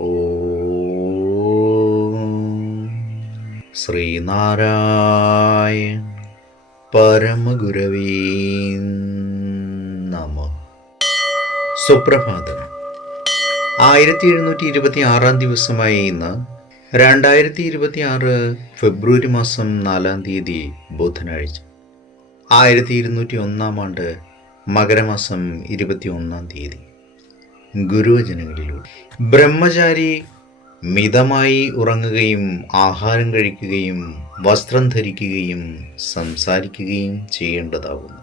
ഓം ശ്രീനാരായണ പരമഗുരവേ നമഃ. സുപ്രഭാതം. 1726 ദിവസമായ ഇന്ന് 2026 ഫെബ്രുവരി മാസം 4 ബുധനാഴ്ച, 1201 ആണ്ട് മകരമാസം 21 ഗുരുവചനങ്ങളിലൂടെ ബ്രഹ്മചാരി മിതമായി ഉറങ്ങുകയും ആഹാരം കഴിക്കുകയും വസ്ത്രം ധരിക്കുകയും സംസാരിക്കുകയും ചെയ്യേണ്ടതാകുന്നു.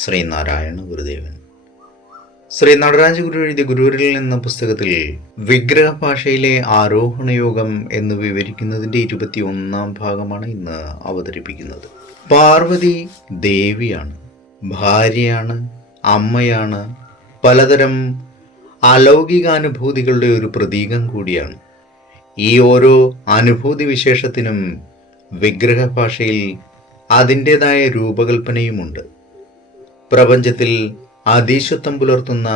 ശ്രീനാരായണ ഗുരുദേവൻ. ശ്രീ നടരാജ ഗുരു എഴുതിയ ഗുരുവിൽ എന്ന പുസ്തകത്തിൽ വിഗ്രഹ ഭാഷയിലെ ആരോഹണയോഗം എന്ന് വിവരിക്കുന്നതിൻ്റെ 21 ഭാഗമാണ് ഇന്ന് അവതരിപ്പിക്കുന്നത്. പാർവതി ദേവിയാണ്, ഭാര്യയാണ്, അമ്മയാണ്, പലതരം അലൗകികാനുഭൂതികളുടെ ഒരു പ്രതീകം കൂടിയാണ്. ഈ ഓരോ അനുഭൂതി വിശേഷത്തിനും വിഗ്രഹ ഭാഷയിൽ അതിൻ്റെതായ രൂപകൽപ്പനയുമുണ്ട്. പ്രപഞ്ചത്തിൽ അതീശത്വം പുലർത്തുന്ന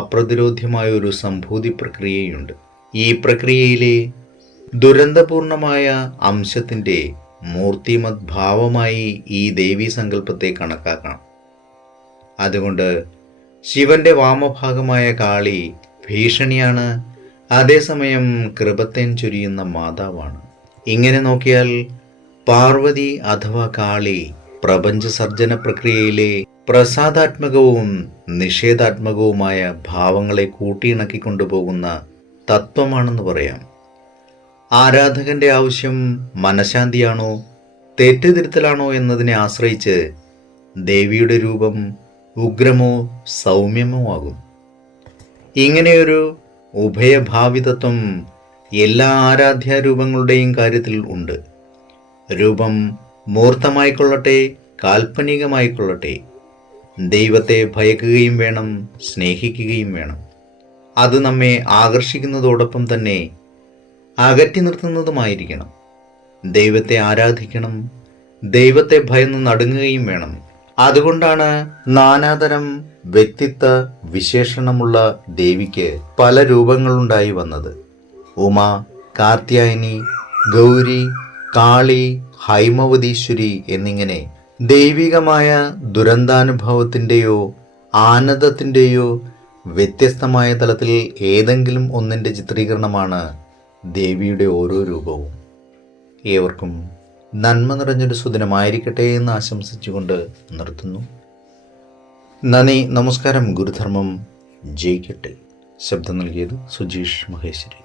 അപ്രതിരോധ്യമായ ഒരു സംഭൂതി പ്രക്രിയയുണ്ട്. ഈ പ്രക്രിയയിലെ ദുരന്തപൂർണമായ അംശത്തിൻ്റെ മൂർത്തിമത് ഭാവമായി ഈ ദേവീ സങ്കല്പത്തെ കണക്കാക്കണം. അതുകൊണ്ട് ശിവന്റെ വാമഭാഗമായ കാളി ഭീഷണിയാണ്, അതേസമയം കൃപത്തേൻ ചൊരിയുന്ന മാതാവാണ്. ഇങ്ങനെ നോക്കിയാൽ പാർവതി അഥവാ കാളി പ്രപഞ്ചസർജന പ്രക്രിയയിലെ പ്രസാദാത്മകവും നിഷേധാത്മകവുമായ ഭാവങ്ങളെ കൂട്ടിയിണക്കിക്കൊണ്ടുപോകുന്ന തത്വമാണെന്ന് പറയാം. ആരാധകന്റെ ആവശ്യം മനഃശാന്തിയാണോ തെറ്റുതിരുത്തലാണോ എന്നതിനെ ആശ്രയിച്ച് ദേവിയുടെ രൂപം ഉഗ്രമോ സൗമ്യമോ ആകും. ഇങ്ങനെയൊരു ഉഭയഭാവിതത്വം എല്ലാ ആരാധ്യാരൂപങ്ങളുടെയും കാര്യത്തിൽ ഉണ്ട്. രൂപം മൂർത്തമായിക്കൊള്ളട്ടെ കാൽപ്പനികമായിക്കൊള്ളട്ടെ, ദൈവത്തെ ഭയക്കുകയും വേണം, സ്നേഹിക്കുകയും വേണം. അത് നമ്മെ ആകർഷിക്കുന്നതോടൊപ്പം തന്നെ അകറ്റി നിർത്തുന്നതുമായിരിക്കണം. ദൈവത്തെ ആരാധിക്കണം, ദൈവത്തെ ഭയന്ന് നടുങ്ങുകയും വേണം. അതുകൊണ്ടാണ് നാനാതരം വ്യക്തിത്വ വിശേഷണമുള്ള ദേവിക്ക് പല രൂപങ്ങളുണ്ടായി വന്നത്. ഉമ, കാർത്യായനി, ഗൗരി, കാളി, ഹൈമവതീശ്വരി എന്നിങ്ങനെ ദൈവികമായ ദുരന്താനുഭവത്തിൻ്റെയോ ആനന്ദത്തിൻ്റെയോ വ്യത്യസ്തമായ തലത്തിൽ ഏതെങ്കിലും ഒന്നിൻ്റെ ചിത്രീകരണമാണ് ദേവിയുടെ ഓരോ രൂപവും. ഏവർക്കും നന്മ നിറഞ്ഞൊരു സുദിനമായിരിക്കട്ടെ എന്ന് ആശംസിച്ചുകൊണ്ട് നിർത്തുന്നു. നന്ദി, നമസ്കാരം. ഗുരുധർമ്മം ജയിക്കട്ടെ. ശബ്ദം നൽകിയത് സുജീഷ് മഹേശ്വരി.